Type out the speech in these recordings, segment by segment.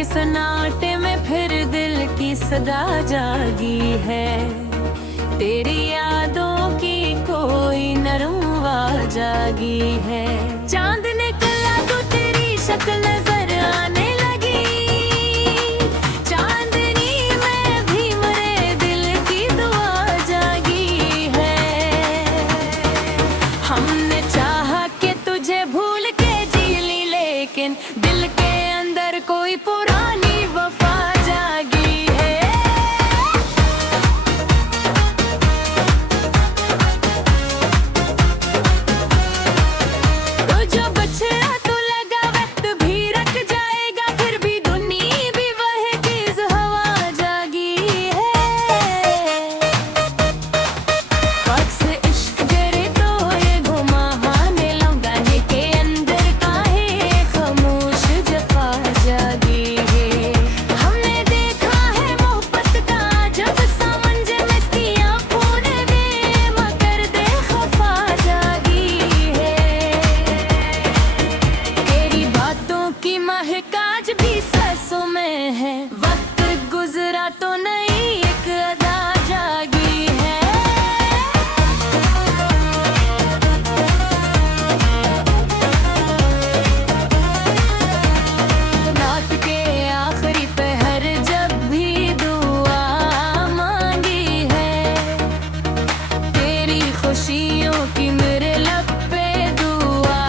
के सन्नाटे में फिर दिल की सदा जागी है। तेरी यादों की कोई नरम आवाज जागी है। चांद निकला तो तेरी शक्ल नजर आने लगी। चांदनी में भी मेरे दिल की दुआ जागी है। हमने चाहा कि तुझे भूल के जी ली, लेकिन दिल के अंदर कोई पुरानी वफा जागी है। तो जो बछड़ा तो लगा वक्त भी रख जाएगा, फिर भी दुनिया भी वह तेज हवा जागी है। वक्त से इश्क करे तो ये घुमाने लौंगाने के अंदर काहे खामोश जफा जागी है। हमने देखा है मोहब्बत का जब सामंजे मस्तियां पूरे में मगर दे खफा जागी है। तेरी बातों की महक आज भी सांसों में है। वक्त गुजरा तो नई एक अदा जागी है। रात के आखिरी पहर जब भी दुआ मांगी है। तेरी खुशियों की मेरे लब पे दुआ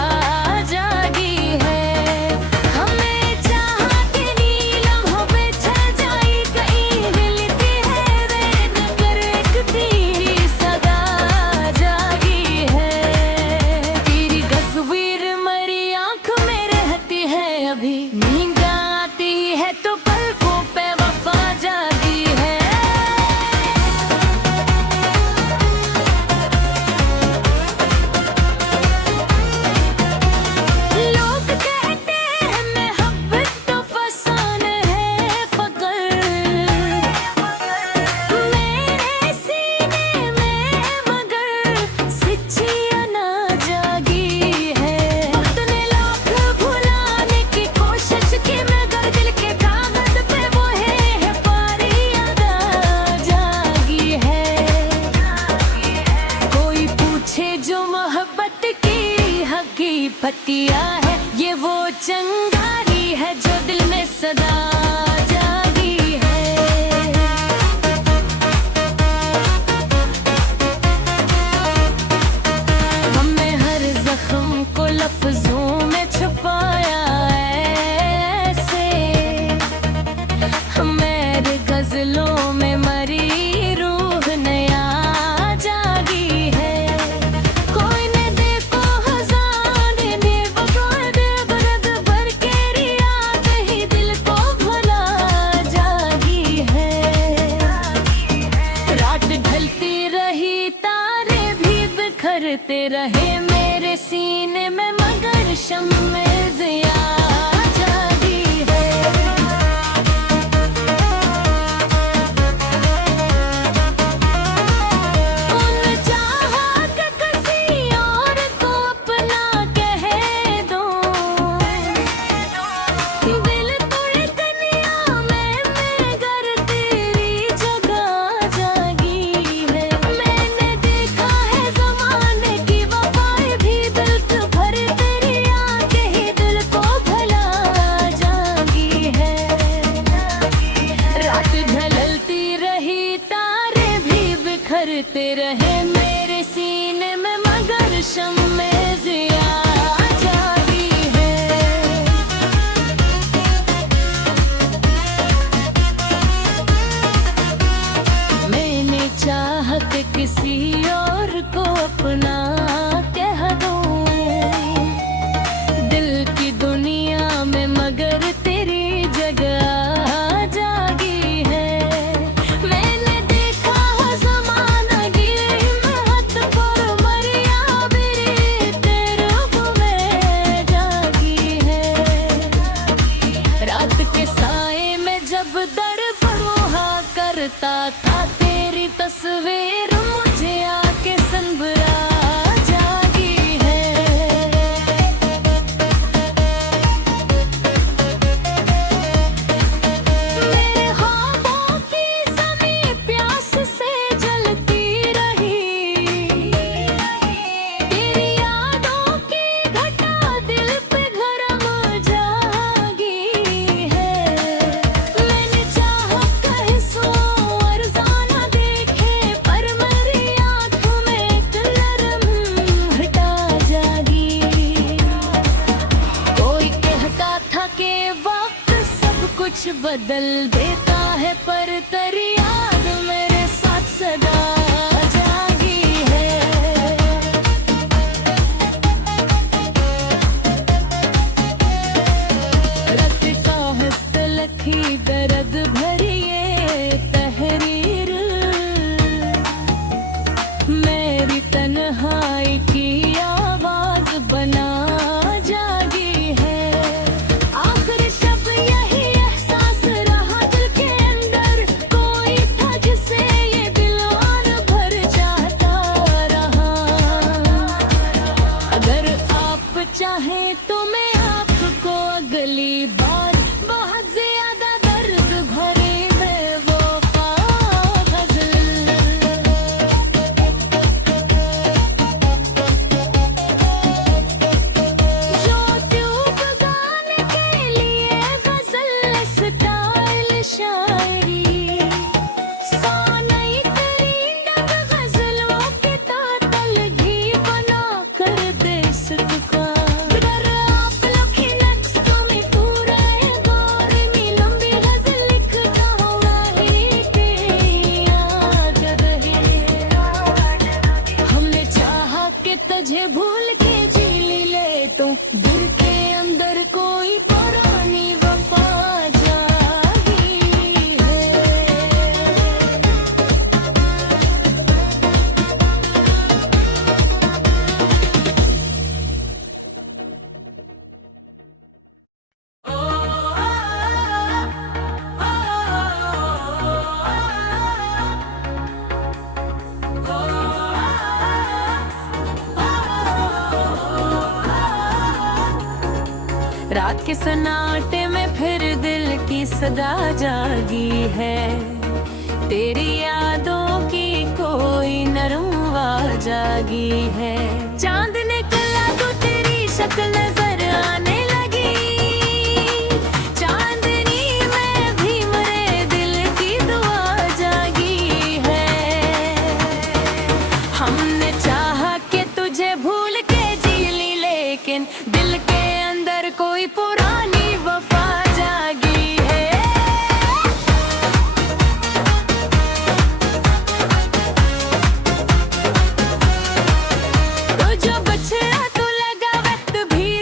जागी है। हमें चाहा कि नीलम पे छल जाई, कहीं हिलती है रे नगर एक तेरी सदा जागी है। तेरी तस्वीर मेरी आंख में रहती है अभी। नींद आती है तो पलकों पे वफा जागी है। लोग कहते हैं मोहब्बत तो फसान है फकर। मेरे सीने में मगर सच्ची अना जागी है। वक्त ने लाख भुलाने की कोशिश की, मगर दिल के कागज पे वो है पारी अदा जागी है। कोई पूछे जो मोहब्बत की हकीकतिया है, ये वो चंगारी है जो दिल में सदा जागी है। हमने हर जख्म को लफ्जों में छुपाया ऐसे। मेरे गजलों में मरी रूह नया जागी है। कोई ने देखो हजाने ने बगौर बरद भर के रियात ही दिल को भुला जागी है। रात ढलती रही तारे भी बिखरते रहे मेरे सीने में, मगर शम्मे ज़िया जागी है। उन चाहा कि किसी और को अपना कह दूं। दिल धड़कनिया में मगर तेरी जगह जागी है। मैंने देखा है ज़माने की वफ़ाएं भी दिल भर, तेरी आंखें ही दिल को भला जागी है। रात ढलती रही तारे भी बिखरते रहे मेरे सीने में, मगर शम्मे ज़िया जागी है। मैंने चाहा कि किसी और को अपना कह दूं। दिल की दुनिया में मगर तेरी जगह जागी है। मैंने देखा है ज़मानगी में हद पर मरिया मेरी तेरे में जागी है। रात के साए में जब दर्पण हुआ करता था, तेरी तस्वीर मुझे आके सनबरा जागी है। बदल देता है, पर तेरी याद मेरे साथ सदा जागी है। रत का हस्तलखी दर्द भरी ये तहरीर, मेरी तन्हाई की आवाज बना जागी है। आखिर शब यही एहसास रहा दिल के अंदर, कोई था जिसे ये दिलवान भर जाता रहा। अगर आप चाहें तो मैं आपको अगली बार बहुत ज्यादा दर्द भरे में वफा गज़ल जो ट्यूब गाने के लिए गज़ल स्टाइल शायरी, सानई तेरी नग गज़लों के तातल घी बना कर दे सकता। बिगर आप लखी नक्स तुम्हें पूरा है गौर में लंबी गज़ल लिखता हुआ ही के याद रहे। हमने चाहा कि तुझे भूल के जी ले तो दिल के अंदर कोई पुरानी वफा जागी है। रात के सन्नाटे में फिर दिल की सदा जागी है। तेरी यादों की कोई नरम आवाज जागी है। चांद निकला तो तेरी शक्ल नजर आने लगी, चांदनी में भी मेरे दिल की दुआ जागी है। हमने चाहा कि तुझे भूल के जी ली, लेकिन दिल के अंदर कोई पुरानी वफा जागी है। तो जो बछड़ा तो लगा वक्त भी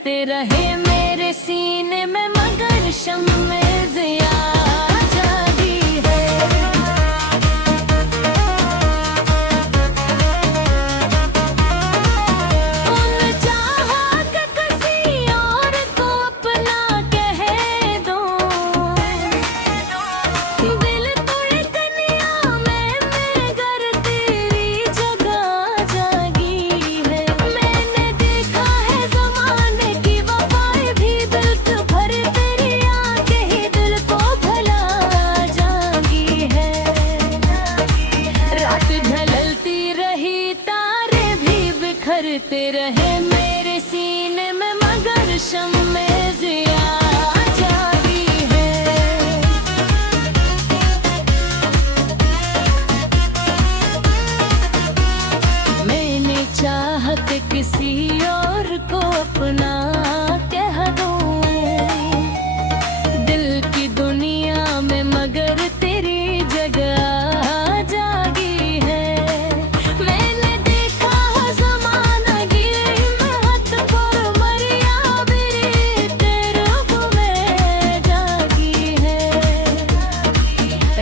बिखरते रहे मेरे सीने में, मगर शम्मे ज़िया जागी है। उन चाहा कि किसी और को अपना कह दूं, दिल धड़कनिया में मगर तेरी जगह जागी है। मैंने देखा है ज़माने की वफ़ाएं भी, दिल भर तेरी आंखें ही दिल को भला जागी है। रात ढलती रही, तारे भी बिखरते रहे मेरे सीने में, मगर शम्मे ज़िया जागी है। मैंने चाहत किसी और को अपना कह दूं, दिल की दुनिया में मगर तेरी जगह जागी है। मैंने देखा ज़माना गिरे महत पर मरिया मेरी तेरे में जागी है।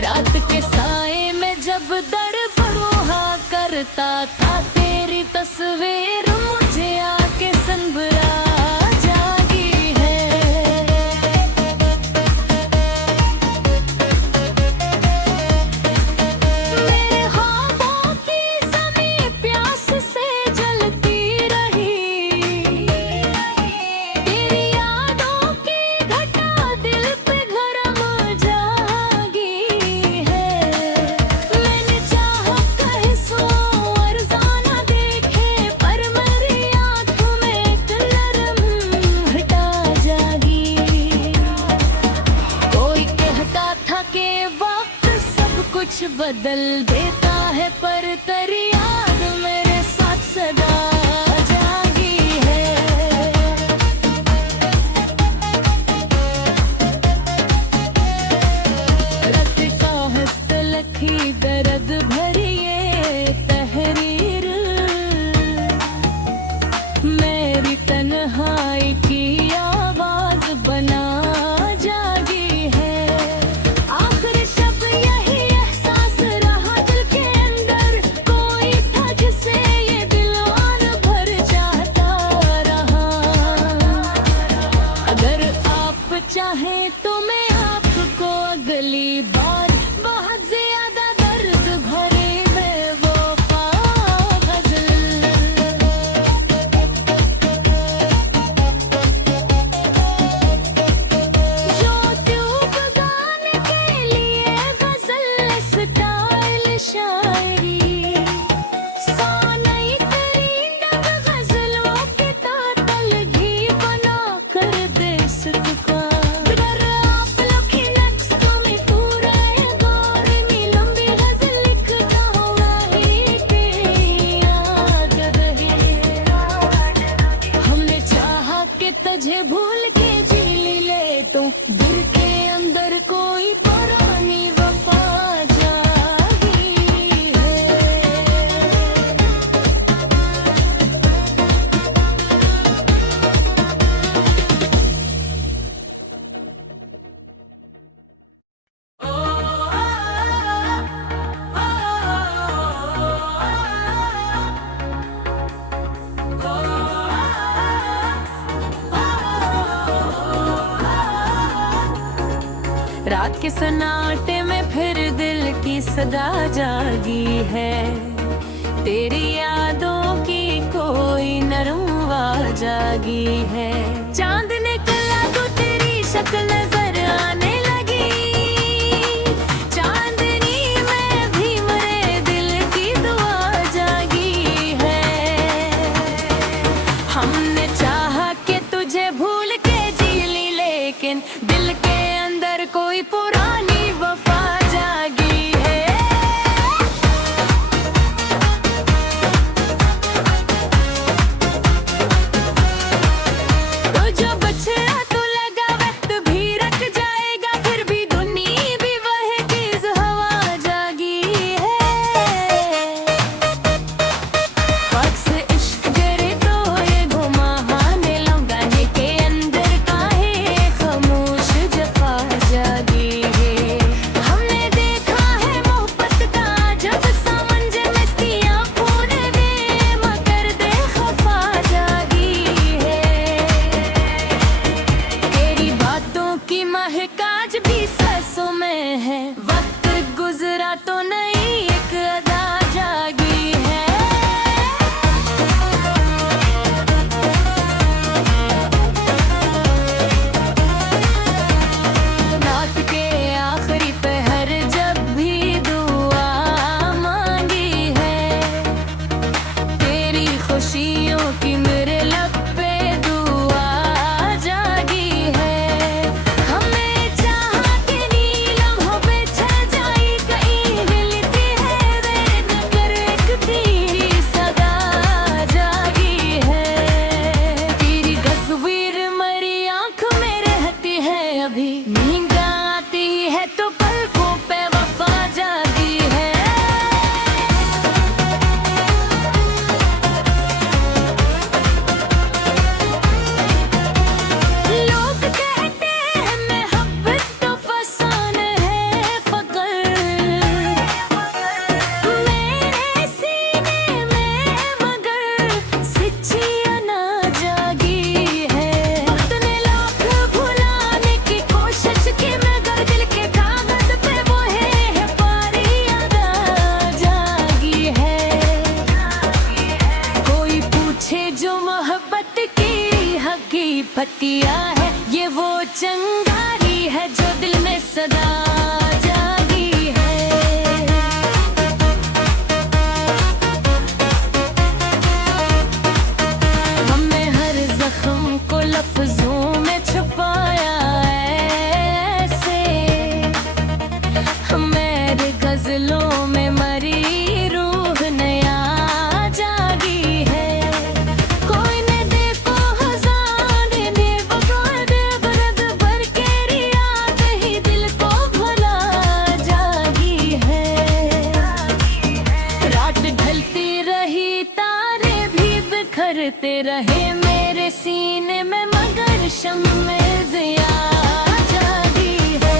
रात के साए में जब दड़बड़ोहा करता था तेरी तस्वीर, मुझे आके सनबरा जागी है। मेरे ख्वाबों की ज़मीं प्यास से जलती रही, तेरी यादों की घटा दिल पे गरम जागी है। मैंने चाहा कहीं सो अरज़ाना देखे, पर मेरी आँखों में एक नरम हटा जागी। कोई कहता था कि वक्त सब कुछ बदल देता है, पर तेरी याद मेरे साथ सदा जागी है। रत का हस्तलखी दर्द भरी ये तहरीर, मेरी तन्हाई की आवाज बना जागी है। आखिर शब यही एहसास रहा दिल के अंदर, कोई था जिसे ये दिलवान भर जाता रहा। अगर आप चाहें तो मैं आपको अगली बार बहुत ज्यादा दर्द भरे बेवफा गज़ल, जो ट्यूब गाने के लिए गज़ल स्टाइल शायरी, सानई तेरी नग गज़लों की तातल घी बना कर दे सकता। अगर आप लुकी next to me पूरा ये गौर नी लंबी गज़ल लिखता हुआ ही के याद रहे। हमने चाहा कि तुझे भूल के जी ले, तो दिल के अंदर कोई पुरानी वफा जागी है। रात के सन्नाटे में फिर दिल की सदा जागी है, तेरी यादों की कोई नरम आवाज जागी है। चांद निकला तो तेरी शक्ल नजर आने लगी, चांदनी में भी मेरे दिल की दुआ जागी है। हमने चाहा कि तुझे भूल के जी ली, लेकिन दिल के अंदर कोई पुरानी वफा जागी है। भटिया है, ये वो चंगारी है जो दिल में सदा जागी है। हमने हर जख्म को लफ्जों में छुपाया ऐसे, मेरे गजलों में मरी रूह नया जागी है। कोई ने देखो हजाने ने बगौर दे दर्द भर के रियात ही दिल को भुला जागी है। रात ढलती रही तारे भी बिखरते रहे मेरे सीने में, मगर शम्मे ज़िया जागी है।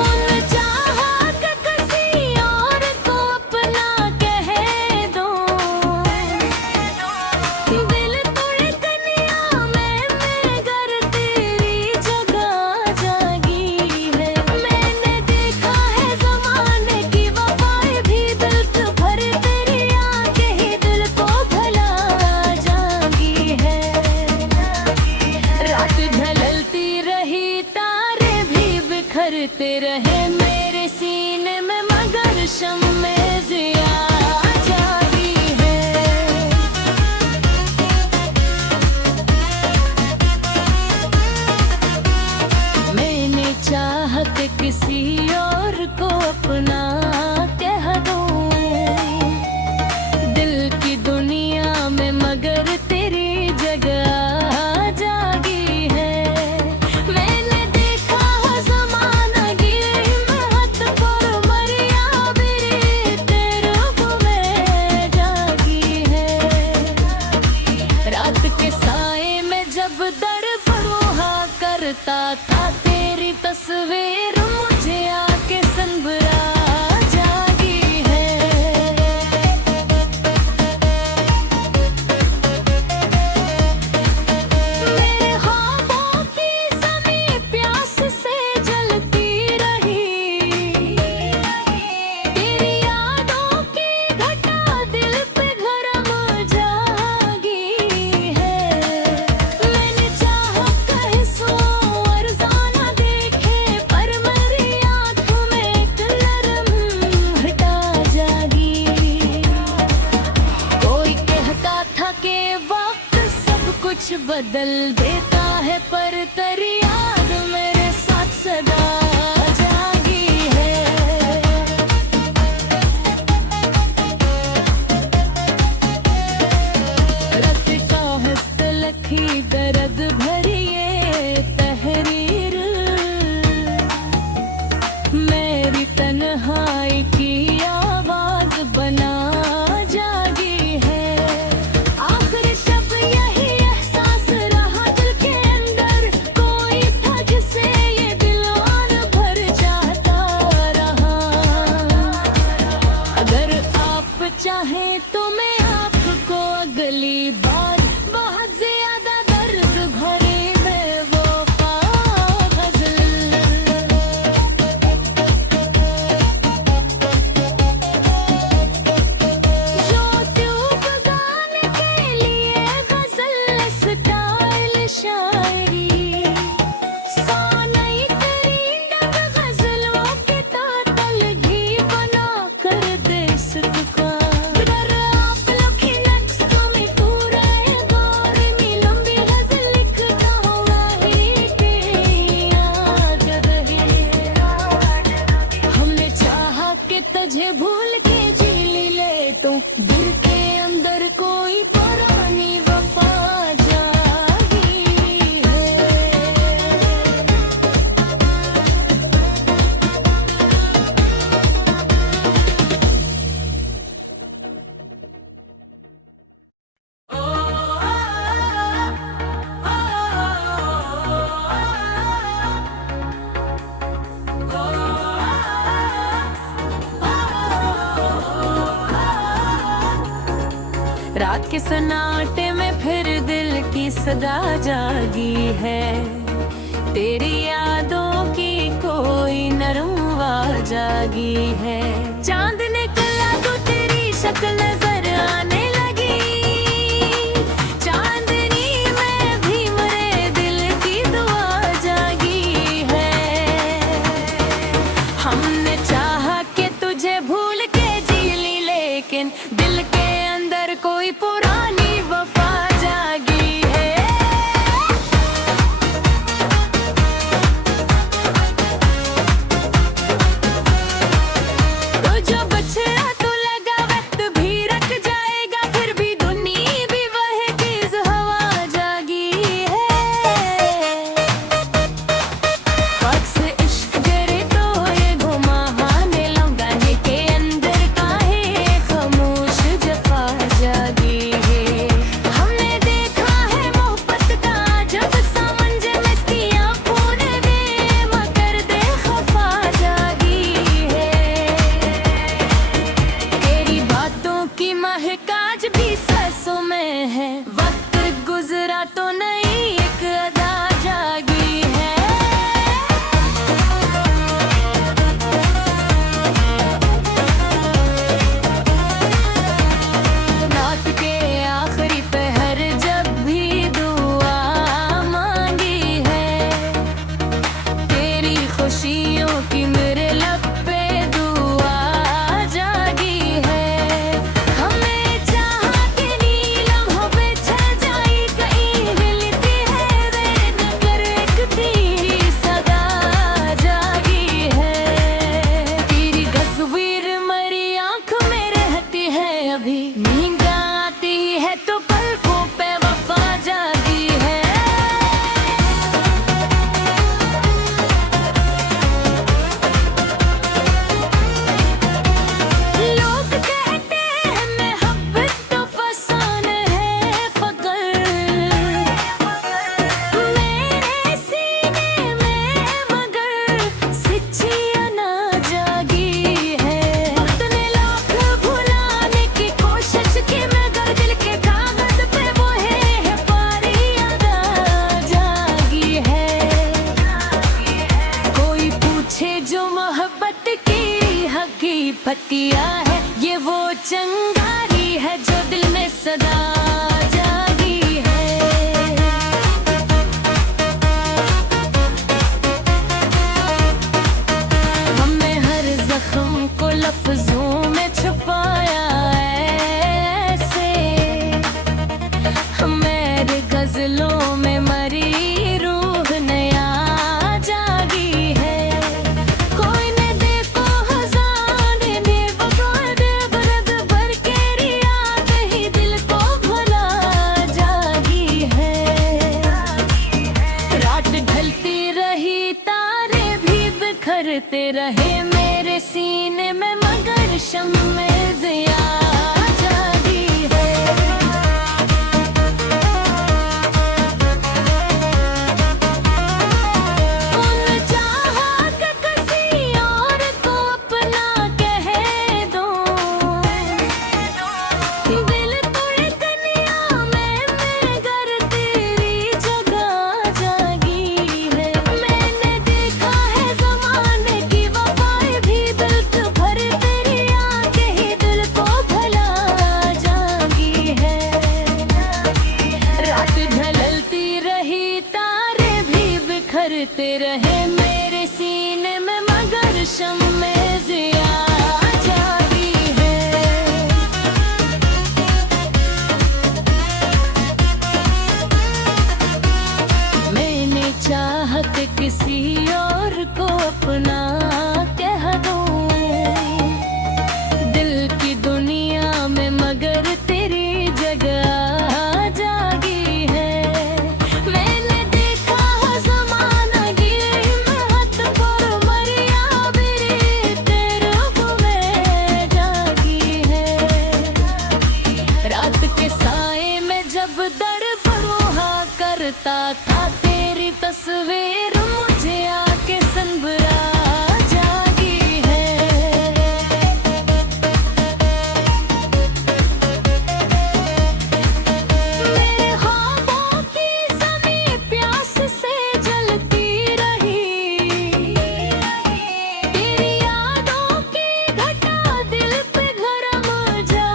उन चाहा कि किसी और को अपना कह दूं, दिल धड़कनियों में मगर तेरी जगह जागी है। मैंने देखा है ज़माने की वफ़ाएं भी दिल भर तेरी आंखें ही दिल को भला जागी है। रात ढलती रही तारे भी बिखरते रहे मेरे सीने में, मगर शम्मे ज़िया जागी है। मैंने चाहा कि किसी और को अपना कह दूं, दिल की दुनिया में मगर तेरी जगह जागी है। मैंने देखा ज़माना की हिम्मत पर मरिया मेरी तेरे में जागी है। रात के साए में जब दर बरोहा करता था तेरी तस्वीर मुझे आके सनबरा जागी है। मेरे ख्वाबों की ज़मीं प्यास से जलती रही, तेरी यादों की घटा दिल पे गरम जागी है। मैंने चाहा कहीं सो अरज़ाना देखे, पर मेरी आँखों में एक नरम घटा जागी। कोई कहता था कि वक्त सब कुछ बदल देता है, पर तेरी याद मेरे साथ सदा जागी है। रत का हस्त लखी दर्द भरी ये तहरीर, मेरी तन्हाई की आवाज बना जागी है। आखिर शब यही एहसास रहा दिल के अंदर, कोई था जिसे ये दिल और भर जाता रहा। अगर आप चाहें तो मैं आपको अगली बार बहुत ज्यादा दर्द भरी बेवफा गज़ल जो ट्यूब गाने के लिए गज़ल स्टाइल शायरी, सानई तेरी नग गज़लों के तातल घी बना कर दे सकता। बिदर आप लखी नेक्स्ट में पूरा ये गौर में लंबी गज़ल लिखता हुआ ही के याद रहे। हमने चाहा कि तुझे भूल के जी ले तो दिल के अंदर कोई पुरानी वफा जागी है। रात के सन्नाटे में फिर दिल की सदा जागी है, तेरी यादों की कोई नरम आवाज जागी है। चांद निकला तो तेरी शक्ल नजर आने लगी। चांदनी में भी मेरे दिल की दुआ जागी है। हमने चाहा कि तुझे भूल के जी ली, लेकिन दिल के अंदर कोई पुरानी वफा जागी है। तो जो बछड़ा तो लगा वक्त भी रख जाएगा, फिर भी दुनिया भी वह तेज हवा जागी है। वक्त से इश्क करे तो ये घुमाने लौंगाने के अंदर काहे खामोश जफा जागी है। हमने देखा है मोहब्बत का जब सामंज मस्तियाँ पूने में, मगर दे खफा जागी है। तेरी बातों की महक आज भी सांसों में है। वक्त गुजरा तो नई एक अदा जागी है। रात के आखिरी पहर जब भी दुआ मांगी है, तेरी खुशियों की मेरे लब पे दुआ जागी है। हमें चाहा कि नीलम पे छह जाई, कहीं हिलती है वे नगर, एक तेरी सदा जागी है। तेरी तस्वीर मेरी आंख में रहती है अभी, नींद आती है तो पलकों पे वफा जागी है। लोग कहते हैं मोहब्बत तो फसान है फकर, मेरे सीने में मगर सच्चियाँ ना जागी है। वक्त ने लाख भुलाने की कोशिश की, मगर दिल के कागज पे वो है पारी अदा जागी है। कोई पूछे जो मोहब्बत की हकीकतिया है, ये वो चंगारी है जो दिल में सदा जागी है। हमने हर जख्म को लफ्जों में छुपाया ऐसे, मेरे गजलों में मरी रूह नया जागी है। कोई ने देखो हजाने ने बगौर बरद भर के रिया, कहीं दिल को भुला जागी है। रात ढलती रही तारे भी बिखरते रहे मेरे सीने में, मगर शम्मे ज़िया जागी है। उन चाहा कि किसी और को अपना कह दूं, दिल धड़कनियों में मगर तेरी जगह जागी है। मैंने देखा है ज़माने की वफ़ाएं भी, दिल भर तेरी आंखें ही दिल को भला जागी है। रात ढलती रही तारे भी बिखरते रहे मेरे सीने में, मगर शम्मे ज़िया जागी है। मैंने चाहा कि किसी और को अपना कह दूं, दिल की दुनिया में मगर तेरी जगह जागी है। मैंने देखा है ज़माना की महत पर मरिया भी तेरे में जागी है। रात के साए में जब दर परोहा करता था, तेरी तस्वीर मुझे आके सनबरा जागी है। मेरे ख्वाबों की ज़मीं प्यास से जलती रही, तेरी यादों की घटा दिल पे गरम जा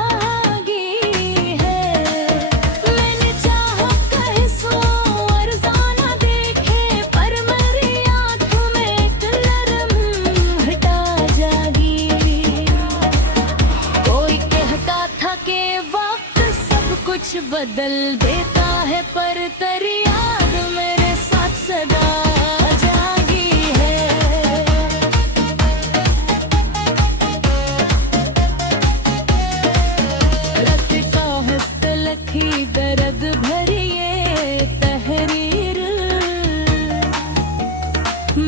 बदल देता है पर तेरी याद मेरे साथ सदा जागी है। रत का हस्त लखी दर्द भरी ये तहरीर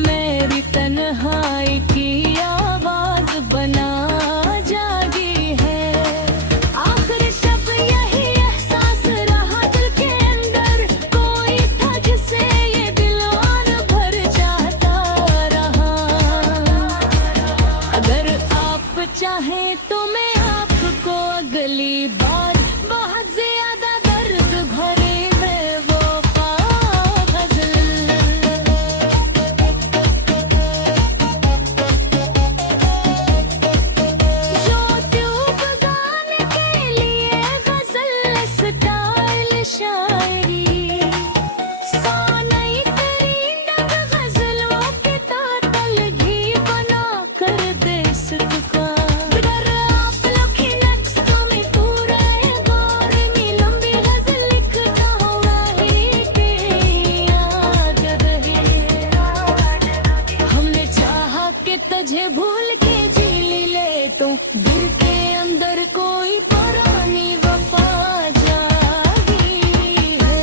मेरी तन्हाई की आवाज बना जागी है। आखिर शब यही एहसास रहा दिल के अंदर, कोई था जिसे ये दिल और भर जाता रहा। अगर आप चाहें तो मैं आपको अगली बार बहुत ज्यादा दर्द भरे बेवफा गज़ल जो ट्यूब गाने के लिए गजल स्टाइल शायरी सानई तेरी डग गजलों के तातल घी बना कर दे सदका। बिगर आप लखी next to me पूरा ये दौर में लंबी गजल लिखता हुआ ही के याद रहे। हमने चाहा कि तुझे भूल के जी ले तो दिल के अंदर कोई पुरानी वफा जागी है।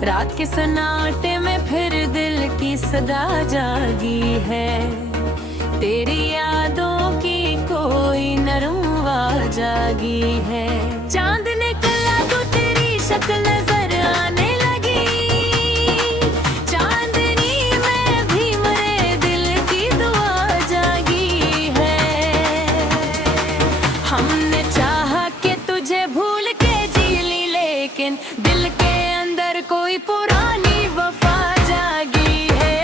रात के सन्नाटे में फिर दिल की सदा जागी है। तेरी यादों की कोई नरम आवाज जागी है। चांद निकला तो तेरी शक्ल नजर आने लगी। चांदनी में भी मेरे दिल की दुआ जागी है। हमने चाहा कि तुझे भूल के जी ली लेकिन दिल के अंदर कोई पुरानी वफा जागी है।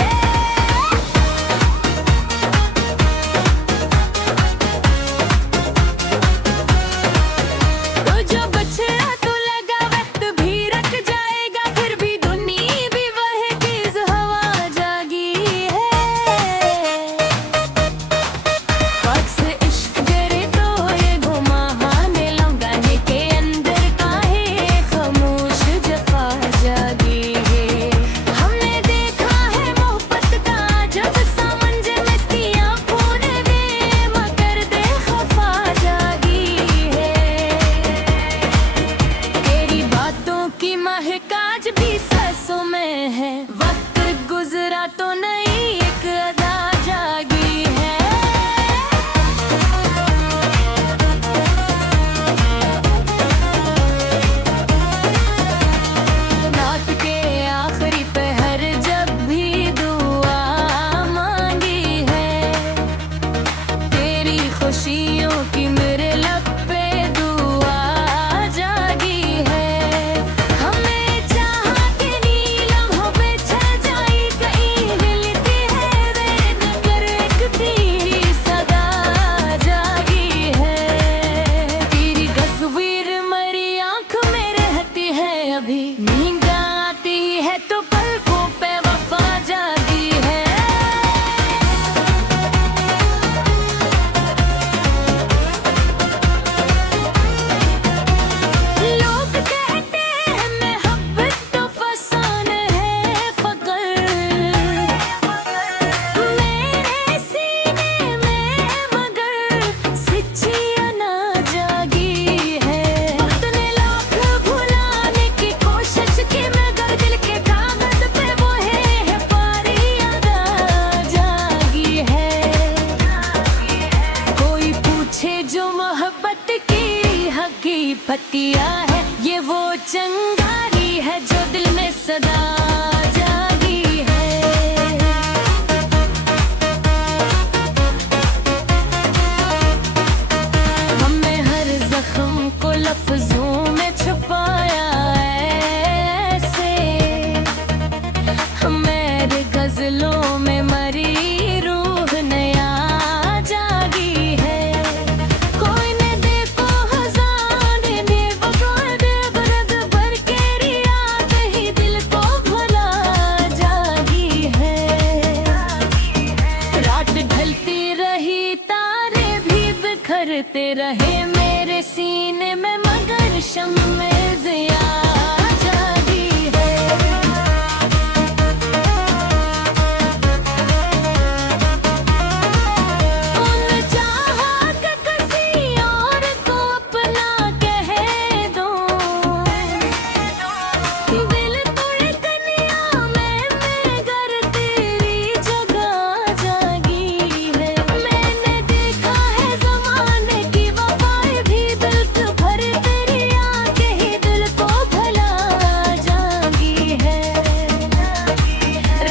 तो जो बछड़ा तो लगा वक्त भी रख जाएगा, फिर भी दुनिया भी वह तेज हवा जागी है। वक्त से इश्क करे तो ये घुमाने लौंगाने के अंदर काहे खामोश जफा जागी है। हमने देखा है मोहब्बत का जब सामंज मस्तियाँ पूरे मकर दे खफा जागी है। तेरी बातों की महक आज भी सांसों में है। वक्त गुजरा तो नई एक अदा जागी है। रात के आखिरी पहर जब भी दुआ मांगी है, तेरी खुशियों की मेरे लब पे दुआ जागी है। हमें चाहा कि नीलम पे छह जाई कहीं हिलती है रेत कर एक तेरी सदा जागी है। तेरी तस्वीर मेरी आंख में रहती है अभी, नींद आती है तो पलकों पे वफा जागी है। लोग कहते हैं मोहब्बत तो फसान है फकर, मेरे सीने में मगर सच्चियाँ ना जागी है। वक्त ने लाख भुलाने की कोशिश की मगर दिल के कागज पे वो है पारी अदा जागी है। कोई पूछे जो मोहब्बत की हकीकतिया है, ये वो चंगारी है जो दिल में सदा जागी है। हमने हर जख्म को लफ्जों में छुपाया ऐसे, मेरे गजलों शम्मे ज़िया जागी है। उन चाहा कि किसी और को अपना कह दूं, दिल धड़कनिया में मगर तेरी जगह जागी है। मैंने देखा है ज़माने की वफ़ाएं भी दिल भर, तेरी आंखें ही दिल को भला जागी है।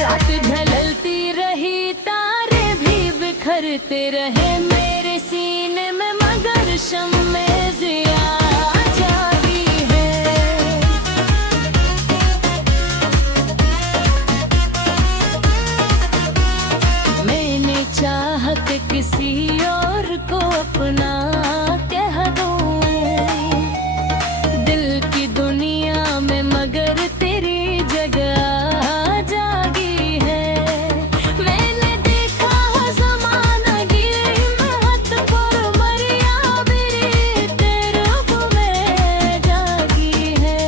रात ढलती रही तारे भी बिखरते रहे मेरे सीने में, मगर शम्मे ज़िया जागी है। मैंने चाहा कि किसी और को अपना कह दूं, दिल की दुनिया में मगर तेरी जगह जागी है। मैंने देखा है ज़माना की महत पर मरिया मेरी तेरे में जागी है।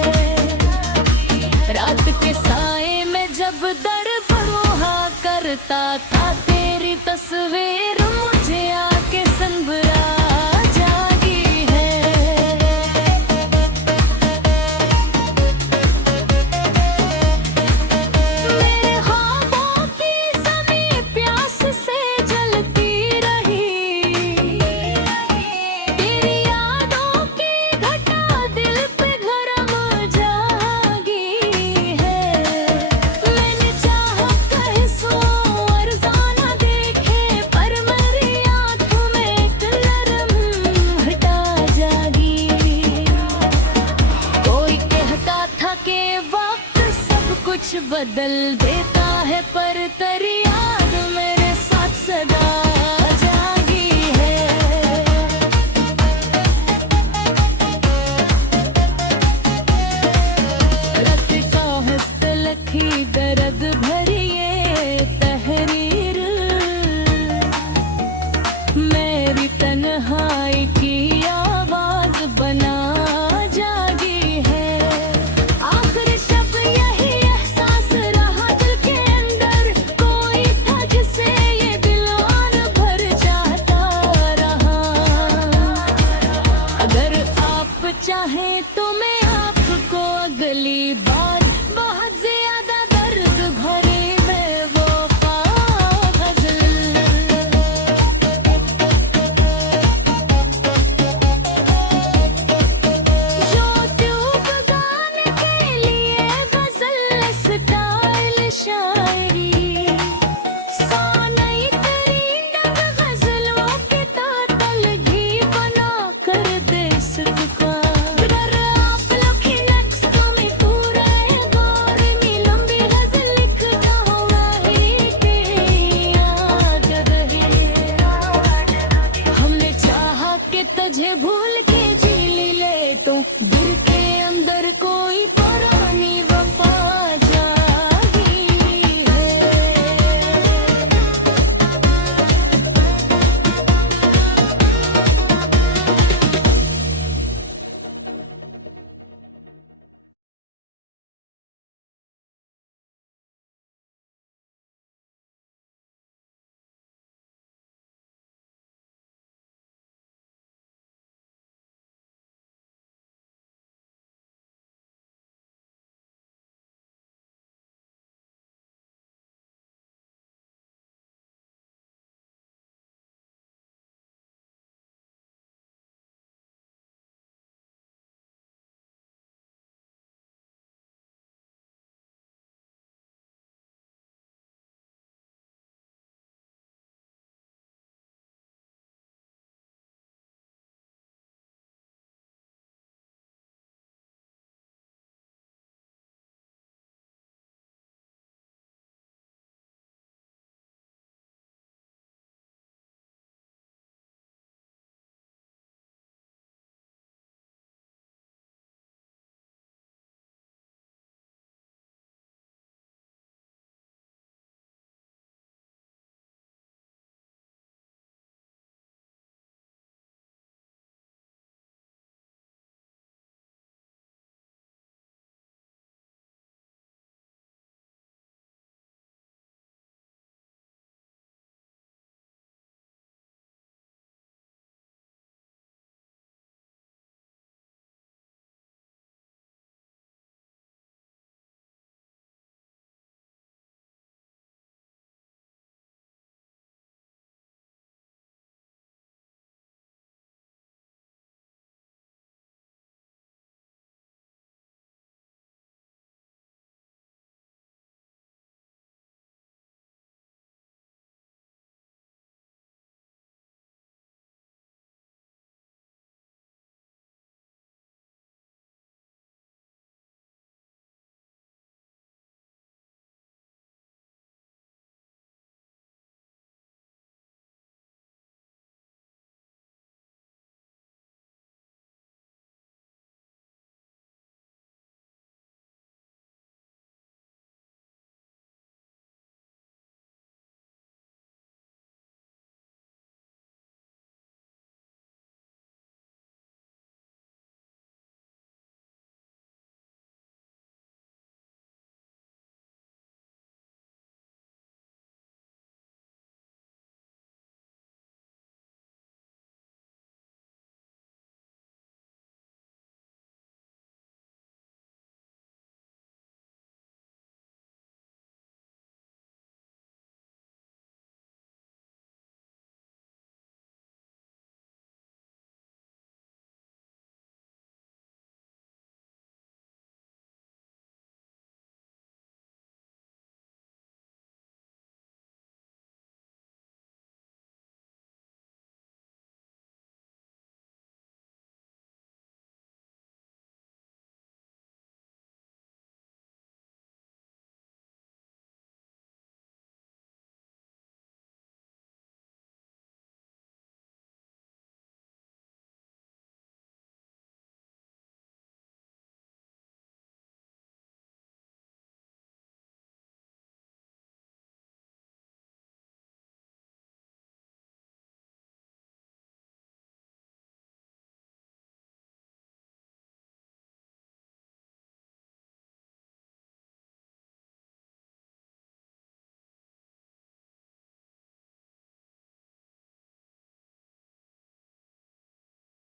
रात के साए में जब दर पर वहा करता था तेरी तस्वीर, मुझे आके संभरा जागी है। मेरे ख्वाबों की ज़मीं प्यास से जलती रही, तेरी यादों की घटा दिल पे गरम जागी है। मैंने चाहा कहीं सो अरज़ाना देखे, पर मेरी आँखों में एक नरम घटा जागी। कोई कहता था कि वक्त सब कुछ बदल देता है, पर तेरी याद मेरे साथ सदा जागी है। रत का हस्तलखी दर्द भरी ये तहरीर, मेरी तन्हाई की आवाज बना जागी है। आखिर शब यही एहसास रहा दिल के अंदर, कोई था जिसे ये दिल और भर जाता रहा। अगर आप चाहें तो मैं आपको अगली बार बहुत ज्यादा दर्द भरी बेवफा गज़ल यूट्यूब गाने के लिए गज़ल स्टाइल शायरी, सानई तेरी नग गज़लों के तातल घी बना कर दे सकता। अगर आप लकी नेक्स्ट में पूरा है गौर में लंबी गज़ल लिखता हुआ ही के याद रहे। हमने चाहा कि तुझे भूल के जी ले तो गिर के